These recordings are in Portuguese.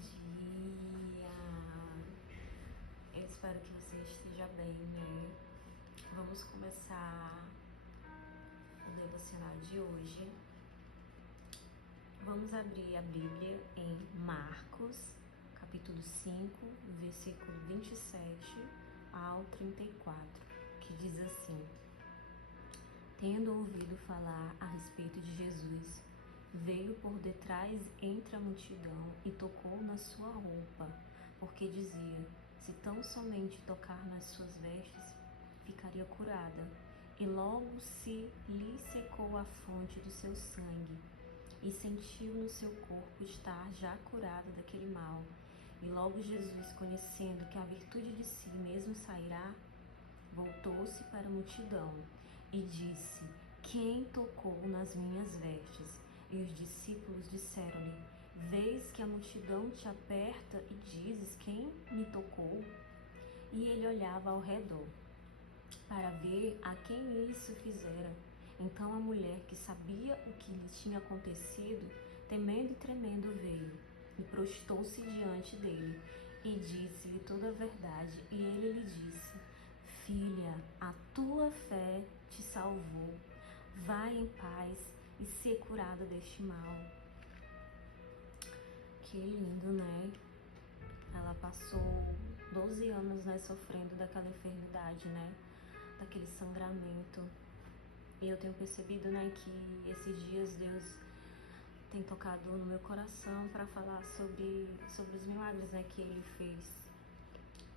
dia! Eu espero que você esteja bem, né? Vamos começar o devocional de hoje. Vamos abrir a Bíblia em Marcos, capítulo 5, versículo 27 ao 34, que diz assim: Tendo ouvido falar a respeito de Jesus, veio por detrás entre a multidão e tocou na sua roupa, porque dizia: se tão somente tocar nas suas vestes, ficaria curada. E logo se lhe secou a fonte do seu sangue, e sentiu no seu corpo estar já curada daquele mal. E logo Jesus, conhecendo que a virtude de si mesmo sairá, voltou-se para a multidão e disse: Quem tocou nas minhas vestes? E os discípulos disseram-lhe: Vês que a multidão te aperta e dizes: Quem me tocou? E ele olhava ao redor para ver a quem isso fizera. Então a mulher, que sabia o que lhe tinha acontecido, temendo e tremendo, veio e prostou-se diante dele e disse-lhe toda a verdade. E ele lhe disse: Filha, a tua fé te salvou. Vai em paz e ser curada deste mal. Que lindo, né? Ela passou 12 anos, né, sofrendo daquela enfermidade, né? Daquele sangramento. E eu tenho percebido, né, que esses dias Deus tem tocado no meu coração para falar sobre os milagres, né, que Ele fez.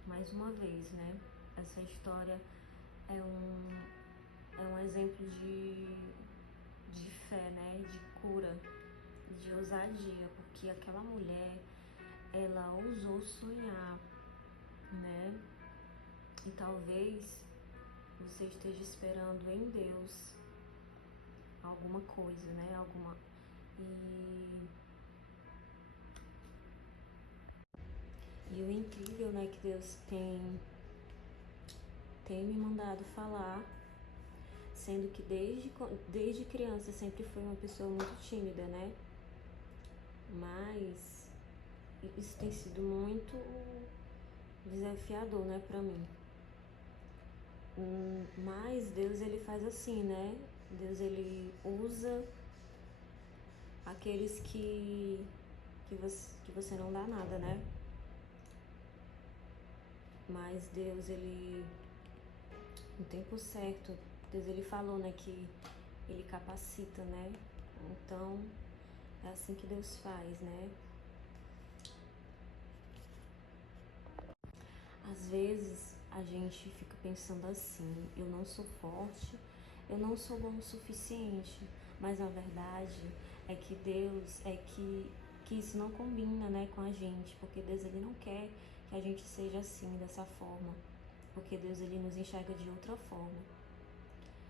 Mais uma vez, né? Essa história é um exemplo de fé, né? De cura, de ousadia, porque aquela mulher, ela ousou sonhar, né? E talvez você esteja esperando em Deus alguma coisa, né? E o incrível, né, que Deus tem me mandado falar, sendo que desde criança sempre fui uma pessoa muito tímida, né? Mas isso tem sido muito desafiador, né, pra mim. Mas Deus, ele faz assim, né? Deus, ele usa aqueles que você não dá nada, né? Mas Deus, ele, no tempo certo, Deus, ele falou, né, que ele capacita, né? Então, é assim que Deus faz, né? Às vezes a gente fica pensando assim: eu não sou forte, eu não sou bom o suficiente, mas na verdade é que Deus, que isso não combina, né, com a gente, porque Deus, ele não quer que a gente seja assim, dessa forma, porque Deus, ele nos enxerga de outra forma.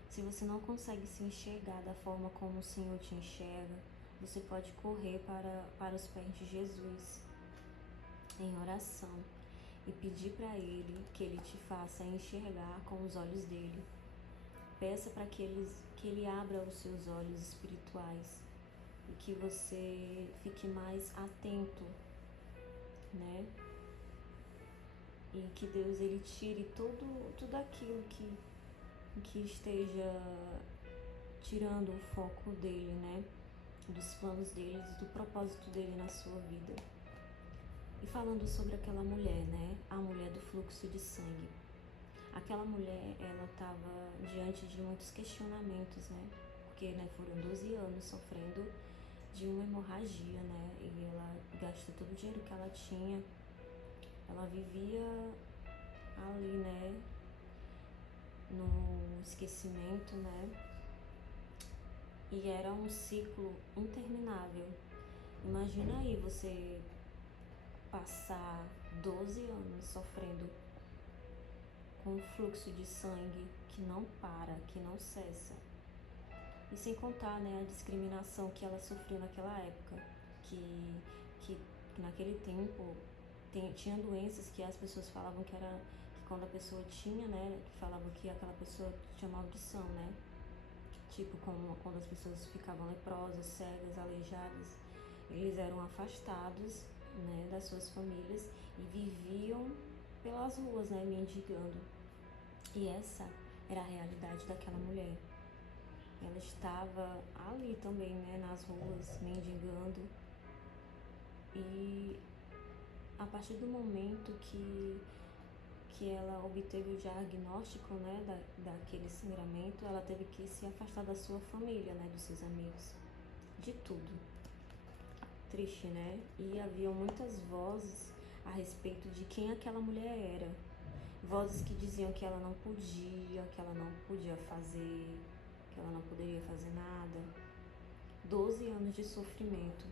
Se você não consegue se enxergar da forma como o Senhor te enxerga, você pode correr para os pés de Jesus em oração e pedir para Ele que Ele te faça enxergar com os olhos dele. Peça para que Ele abra os seus olhos espirituais e que você fique mais atento, né? E que Deus, ele tire tudo aquilo que esteja tirando o foco dele, né? Dos planos dele, do propósito dele na sua vida. E falando sobre aquela mulher, né? A mulher do fluxo de sangue. Aquela mulher, ela estava diante de muitos questionamentos, né? Porque, né, foram 12 anos sofrendo de uma hemorragia, né? E ela gastou todo o dinheiro que ela tinha. Ela vivia ali, né? No esquecimento, né? E era um ciclo interminável. Imagina aí você passar 12 anos sofrendo com um fluxo de sangue que não para, que não cessa. E sem contar, né, a discriminação que ela sofreu naquela época, que naquele tempo tinha doenças que as pessoas falavam que quando a pessoa tinha, né, que falavam que aquela pessoa tinha maldição, né? Tipo, como quando as pessoas ficavam leprosas, cegas, aleijadas, eles eram afastados né, das suas famílias e viviam pelas ruas, né, mendigando. E essa era a realidade daquela mulher. Ela estava ali também, né, nas ruas, mendigando. E a partir do momento que ela obteve o diagnóstico, né, daquele sangramento, ela teve que se afastar da sua família, né, dos seus amigos, de tudo. Triste, né? E havia muitas vozes a respeito de quem aquela mulher era. Vozes que diziam que ela não podia, que ela não podia fazer, que ela não poderia fazer nada. 12 anos de sofrimento,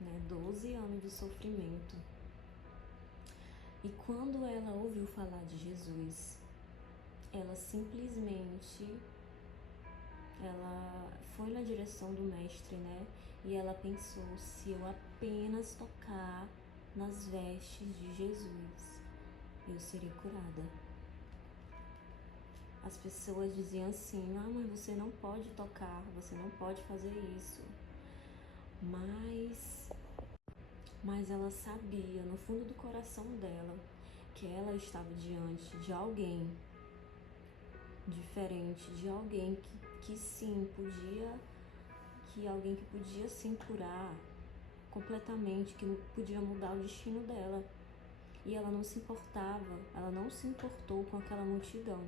né? 12 anos de sofrimento. E quando ela ouviu falar de Jesus, ela simplesmente, ela foi na direção do mestre, né? E ela pensou, se eu apenas tocar nas vestes de Jesus, eu serei curada. As pessoas diziam assim, ah, mas você não pode tocar, você não pode fazer isso. Mas ela sabia, no fundo do coração dela, que ela estava diante de alguém diferente, de alguém que sim, alguém que podia sim curar completamente, que podia mudar o destino dela. E ela não se importava, ela não se importou com aquela multidão.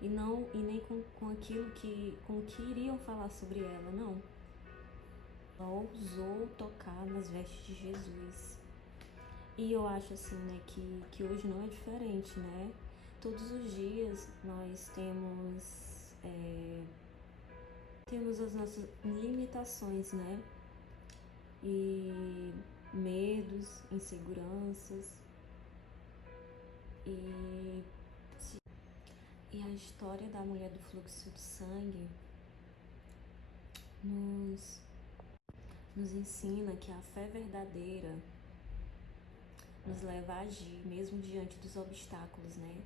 E nem com aquilo com o que iriam falar sobre ela, não. Ela ousou tocar nas vestes de Jesus. E eu acho assim, né, que hoje não é diferente, né? Todos os dias nós temos as nossas limitações, né? E medos, inseguranças. E a história da mulher do fluxo de sangue nos ensina que a fé verdadeira nos leva a agir mesmo diante dos obstáculos, né?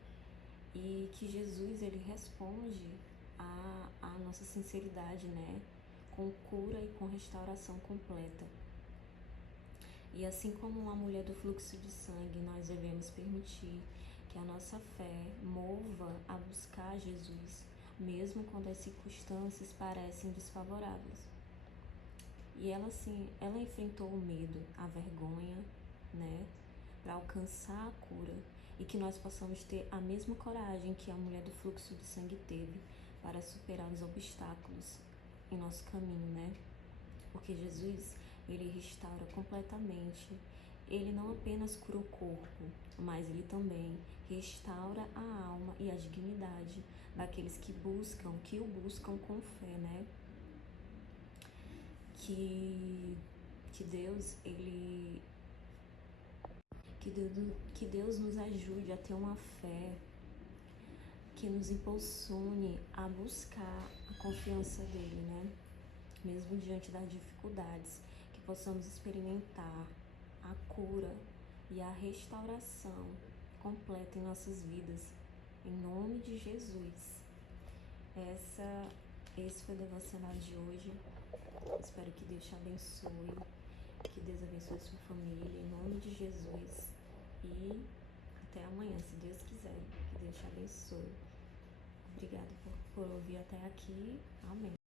E que Jesus, ele responde a nossa sinceridade, né? Com cura e com restauração completa. E assim como a mulher do fluxo de sangue, nós devemos permitir que a nossa fé mova a buscar Jesus, mesmo quando as circunstâncias parecem desfavoráveis. E ela enfrentou o medo, a vergonha, né, para alcançar a cura, e que nós possamos ter a mesma coragem que a mulher do fluxo de sangue teve para superar os obstáculos em nosso caminho, né? Porque Jesus, ele restaura completamente. Ele não apenas cura o corpo, mas ele também restaura a alma e a dignidade daqueles que o buscam com fé, né? Que Deus, que Deus nos ajude a ter uma fé que nos impulsione a buscar a confiança dele, né? Mesmo diante das dificuldades, que possamos experimentar a cura e a restauração completa em nossas vidas, em nome de Jesus. Esse foi o devocional de hoje. Espero que Deus te abençoe, que Deus abençoe a sua família, em nome de Jesus. E até amanhã, se Deus quiser. Que Deus te abençoe. Obrigada por ouvir até aqui. Amém.